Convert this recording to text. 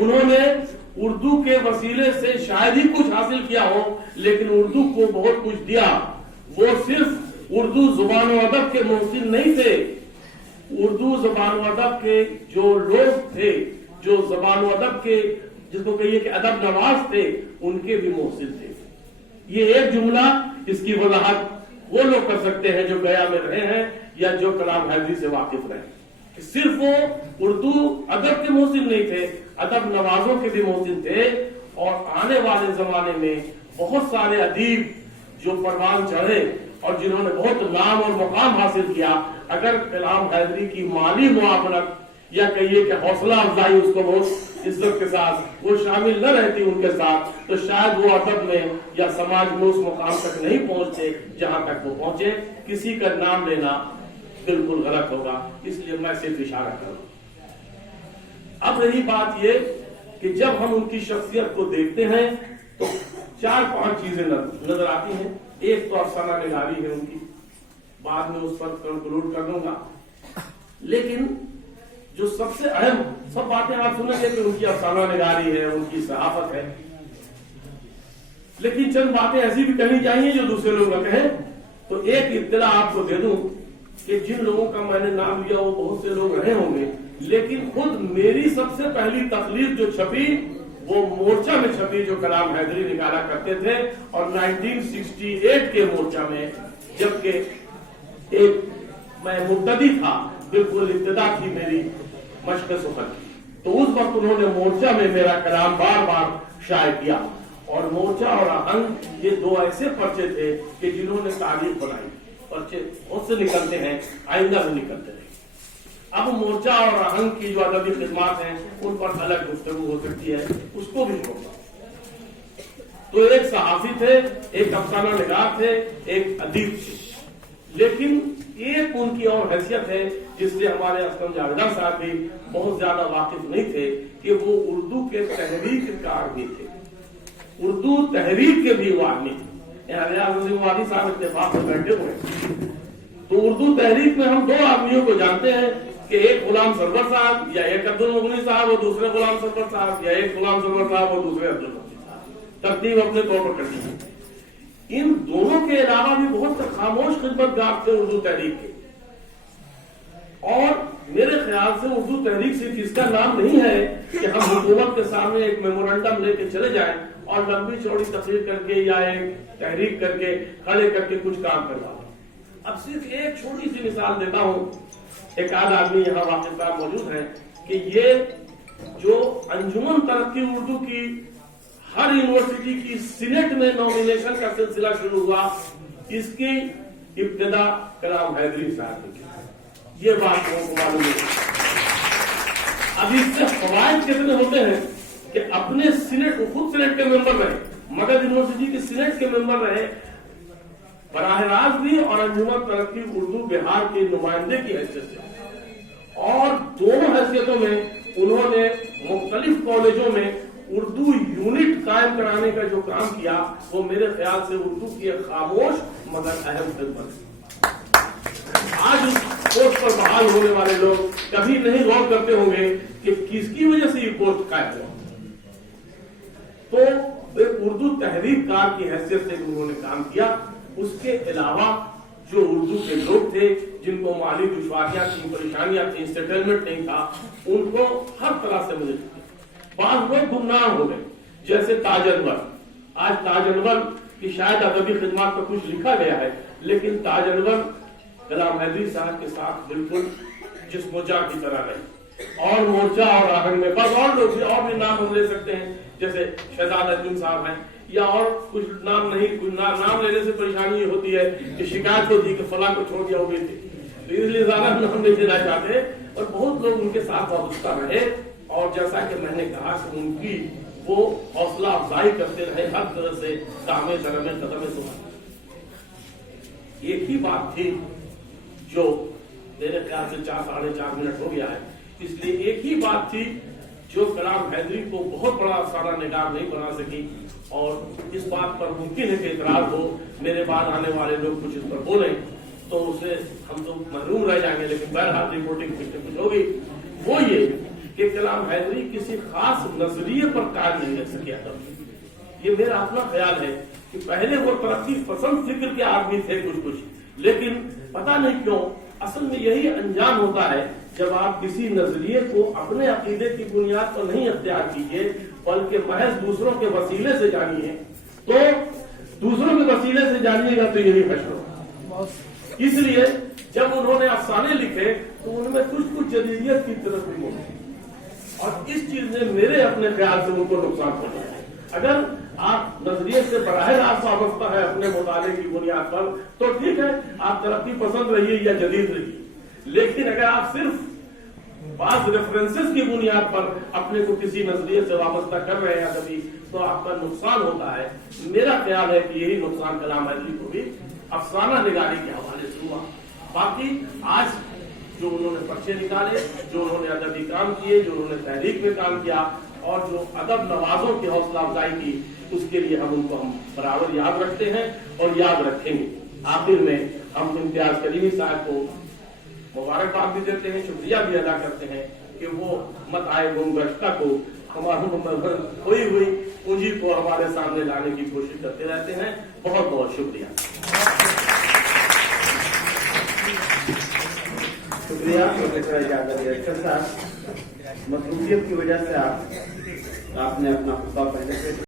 انہوں نے اردو کے وسیلے سے شاید ہی کچھ حاصل کیا ہو، لیکن اردو کو بہت کچھ دیا۔ وہ صرف اردو زبان و ادب کے محسن نہیں تھے، اردو زبان و ادب کے جو لوگ تھے، جو زبان و ادب کے جس کو کہیے کہ ادب نواز تھے، ان کے بھی محسن تھے۔ یہ ایک جملہ، اس کی وضاحت وہ لوگ کر سکتے ہیں جو گیا میں رہے ہیں یا جو کلام حیدری سے واقف رہے کہ صرف وہ اردو ادب کے محسن نہیں تھے، ادب نوازوں کے بھی محسن تھے۔ اور آنے والے زمانے میں بہت سارے ادیب جو پروان چڑھے اور جنہوں نے بہت نام اور مقام حاصل کیا، اگر کلام حیدری کی مالی معاونت یا کہیے کہ حوصلہ افزائی اس کو بہت عزت کے ساتھ وہ شامل نہ رہتی ان کے ساتھ، تو شاید وہ ادب میں یا سماج میں اس مقام تک نہیں پہنچتے جہاں تک وہ پہنچے۔ کسی کا نام لینا بالکل غلط ہوگا، اس لیے میں صرف اشارہ کروں۔ اب رہی بات یہ کہ جب ہم ان کی شخصیت کو دیکھتے ہیں تو 4-5 چیزیں نظر آتی ہیں۔ ایک تو افسانہ نگاری ہے ان کی، بعد میں اس پر کنکلوڈ کر دوں گا، لیکن جو سب سے اہم، سب باتیں آپ سنیں گے کہ ان کی افسانہ نگاری ہے، ان کی صحافت ہے، لیکن چند باتیں ایسی بھی کہنی چاہیے جو دوسرے لوگ نہ کہیں۔ تو ایک اطلاع آپ کو دے دوں کہ جن لوگوں کا میں نے نام لیا وہ بہت سے لوگ رہے ہوں گے، لیکن خود میری سب سے پہلی تخلیق جو چھپی وہ مورچہ میں چھپی جو کلام حیدری نکالا کرتے تھے، اور 1968 کے مورچہ میں، جبکہ ایک میں مبتدی تھا، بالکل ابتدا تھی میری مشق سخن کی، تو اس وقت انہوں نے مورچہ میں میرا کلام بار بار شائع کیا۔ اور مورچہ اور آہنگ یہ دو ایسے پرچے تھے کہ جنہوں نے تاریخ بنائی۔ پرچے بہت سے نکلتے ہیں، آئندہ بھی نکلتے رہے۔ اب مورچہ اور آہنگ کی جو ادبی خدمات ہیں ان پر الگ گفتگو ہو سکتی ہے، اس کو بھی چھوڑا۔ تو ایک صحافی تھے، ایک افسانہ نگار تھے، ایک ادیب تھے، لیکن ایک ان کی اور حیثیت ہے جس سے ہمارے اسلم جاویدہ صاحب بھی بہت زیادہ واقف نہیں تھے کہ وہ اردو کے تحریک کار بھی تھے، اردو تحریک کے بھی وہ آدمی تھے۔ ریاض عظیم وادی صاحب اتفاق سے بیٹھے ہوئے ہیں، تو اردو تحریک میں ہم 2 آدمیوں کو جانتے ہیں کہ ایک غلام سرور صاحب یا ایک عبدالمغنی صاحب اور دوسرے غلام سرور صاحب، یا ایک غلام سرور صاحب اور دوسرے عبدالمغنی صاحب، ترتیب اپنے طور پر کرنی ہے۔ ان دونوں کے علاوہ بھی بہت سے خاموش خدمت گار تھے اردو تحریک کے، اور میرے خیال سے اردو تحریک صرف اس کا نام نہیں ہے کہ ہم حکومت کے سامنے ایک میمورنڈم لے کے چلے جائیں اور لمبی چوڑی تقریر کر کے یا ایک تحریک کر کے کھڑے کر کے کچھ کام کروا۔ اب صرف ایک چھوٹی سی مثال دیتا ہوں، ایک آدھ آدمی یہاں واقف موجود ہیں کہ یہ جو انجمن ترقی اردو کی ہر یونیورسٹی کی سینٹ میں نامینیشن کا سلسلہ شروع ہوا، اس کی ابتدا کلام حیدری صاحب نے کی، یہ بات لوگوں کو معلوم ہے۔ اب اس سے فوائد کتنے ہوتے ہیں کہ اپنے سینٹ، خود سینٹ کے ممبر رہے، مگدھ یونیورسٹی کے سینٹ کے ممبر رہے براہ راست بھی، اور انجمن ترقی اردو بہار کے نمائندے کی حیثیت سے، اور دونوں حیثیتوں میں انہوں نے مختلف کالجوں میں اردو یونٹ قائم کرانے کا جو کام کیا وہ میرے خیال سے اردو کی ایک خاموش مگر اہم خدمت ہے۔ آج اس پوسٹ پر بحال ہونے والے لوگ کبھی نہیں غور کرتے ہوں گے کہ کس کی وجہ سے یہ پوسٹ قائم ہوا۔ تو ایک اردو تحریر کار کی حیثیت سے انہوں نے کام کیا۔ اس کے علاوہ جو اردو کے لوگ تھے جن کو مالی دشواریاں تھیں، پریشانیاں تھیں، سیٹلمنٹ نہیں تھا، ان کو ہر طرح سے مدد کی۔ بعض لوگ گمنام ہو گئے، جیسے تاج انور۔ آج تاج انور کی شاید ادبی خدمات پر کچھ لکھا گیا ہے، لیکن تاج انور کلام حیدری صاحب کے ساتھ بالکل جسم و جاں کی طرح رہے۔ اور مورچہ اور آہنگ میں بس اور لوگ بھی، اور بھی نام ہم لے سکتے ہیں، جیسے شہزاد ارجن صاحب ہیں، یا اور کچھ نام نہیں، کچھ نام لینے سے پریشانی یہ ہوتی ہے کہ شکایت ہوتی ہے کہ فلاں کو چھوڑ دیا ہو گئی تھی، تو اس لیے زیادہ نام نہیں لینا چاہتے، اور بہت لوگ ان کے ساتھ وابستہ رہے، اور جیسا کہ میں نے کہا کہ ان کی وہ حوصلہ افزائی کرتے رہے ہر طرح سے، کام درم قدم سمجھ۔ ایک ہی بات تھی جو میرے خیال سے 4-4.5 منٹ ہو گیا ہے، اس لیے ایک ہی بات تھی جو کلام حیدری کو بہت بڑا افسانہ نگار نہیں بنا سکی، اور اس بات پر ممکن ہے کہ اعتراض ہو، میرے بعد آنے والے لوگ کچھ اس پر بولیں تو اسے ہم تو محروم رہ جائیں گے، لیکن بہرحال رپورٹنگ کچھ ہوگی۔ وہ یہ کہ کلام حیدری کسی خاص نظریے پر قائم نہیں رہ سکے ادب۔ یہ میرا اپنا خیال ہے کہ پہلے وہ ترقی پسند فکر کے آدمی تھے کچھ، لیکن پتہ نہیں کیوں اصل میں یہی انجام ہوتا ہے جب آپ کسی نظریے کو اپنے عقیدے کی بنیاد پر نہیں اختیار کیجیے بلکہ محض دوسروں کے وسیلے سے جانیے، تو دوسروں کے وسیلے سے جانیے گا تو یہی حشر ہوگا۔ اس لیے جب انہوں نے افسانے لکھے تو ان میں کچھ جدیدیت کی طرف بھی موجود، اور اس چیز نے میرے اپنے خیال سے ان کو نقصان پہنچایا۔ اگر آپ نظریے سے براہ راست وابستہ ہے اپنے مطالعے کی بنیاد پر تو ٹھیک ہے، آپ ترقی پسند رہیے یا جدید رہیے، لیکن اگر آپ صرف بعض ریفرنسز کی بنیاد پر اپنے کو کسی نظریے سے وابستہ کر رہے ہیں کبھی تو آپ کا نقصان ہوتا ہے۔ میرا خیال ہے کہ یہی نقصان کلام حیدری کو بھی افسانہ نگاری کے حوالے سے ہوا۔ باقی آج جو انہوں نے پرچے نکالے، جو انہوں نے ادبی کام کیے، جو انہوں نے تحریک میں کام کیا اور جو ادب نوازوں کی حوصلہ افزائی کی، اس کے لیے ہم ان کو برابر یاد رکھتے ہیں اور یاد رکھیں گے۔ آخر میں ہم امتیاز کریمی صاحب کو مبارکباد بھی دیتے ہیں، شکریہ بھی ادا کرتے ہیں کہ وہ مت آئے گمگشتہ کو ہماری ہوئی پونجی کو ہمارے سامنے لانے کی کوشش کرتے رہتے ہیں۔ بہت بہت شکریہ۔ شکریہ پروفیسر اجازت ڈائریکٹر صاحب، مصروفیت کی وجہ سے آپ نے اپنا خطبہ پہلے سے